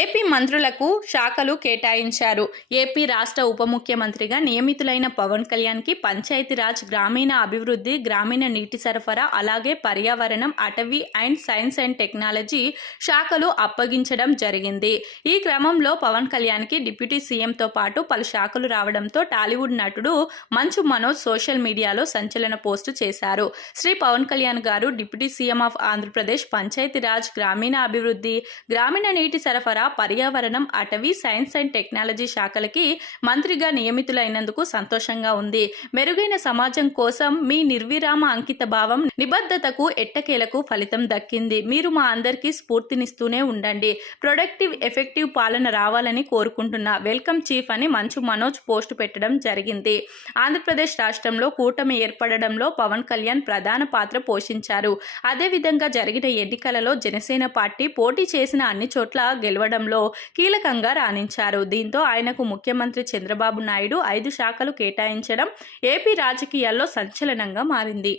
AP మంత్రులకు శాఖలు కేటాయించారు. ఏపీ రాష్ట్ర ఉప ముఖ్యమంత్రిగా నియమితులైన పవన్ కళ్యాణ్కి పంచాయతీరాజ్, గ్రామీణ అభివృద్ధి, గ్రామీణ నీటి సరఫరా, అలాగే పర్యావరణం, అటవీ అండ్ సైన్స్ అండ్ టెక్నాలజీ శాఖలు అప్పగించడం జరిగింది. ఈ క్రమంలో పవన్ కళ్యాణ్కి డిప్యూటీ సీఎంతో పాటు పలు శాఖలు రావడంతో టాలీవుడ్ నటుడు మంచు మనోజ్ సోషల్ మీడియాలో సంచలన పోస్టు చేశారు. శ్రీ పవన్ కళ్యాణ్ గారు deputy CM of Andhra Pradesh, Panchayati Raj, గ్రామీణ అభివృద్ధి, గ్రామీణ నీటి సరఫరా, పర్యావరణం, అటవీ, సైన్స్ అండ్ టెక్నాలజీ శాఖలకి మంత్రిగా నియమితులైనందుకు సంతోషంగా ఉంది. మెరుగైన సమాజం కోసం మీ నిర్విరామ అంకిత భావం, నిబద్ధతకు ఎట్టకేలకు ఫలితం దక్కింది. మీరు మా అందరికీ స్ఫూర్తినిస్తూనే ఉండండి. ప్రొడక్టివ్, ఎఫెక్టివ్ పాలన రావాలని కోరుకుంటున్నా. వెల్కమ్ చీఫ్ అని మంచు మనోజ్ పోస్టు పెట్టడం జరిగింది. ఆంధ్రప్రదేశ్ రాష్ట్రంలో కూటమి ఏర్పడడంలో పవన్ కళ్యాణ్ ప్రధాన పాత్ర పోషించారు. అదేవిధంగా జరిగిన ఎన్నికలలో జనసేన పార్టీ పోటీ చేసిన అన్ని చోట్ల గెలవడంలో కీలకంగా రాణించారు. దీంతో ఆయనకు ముఖ్యమంత్రి చంద్రబాబు నాయుడు 5 శాఖలు కేటాయించడం ఏపీ రాజకీయాల్లో సంచలనంగా మారింది.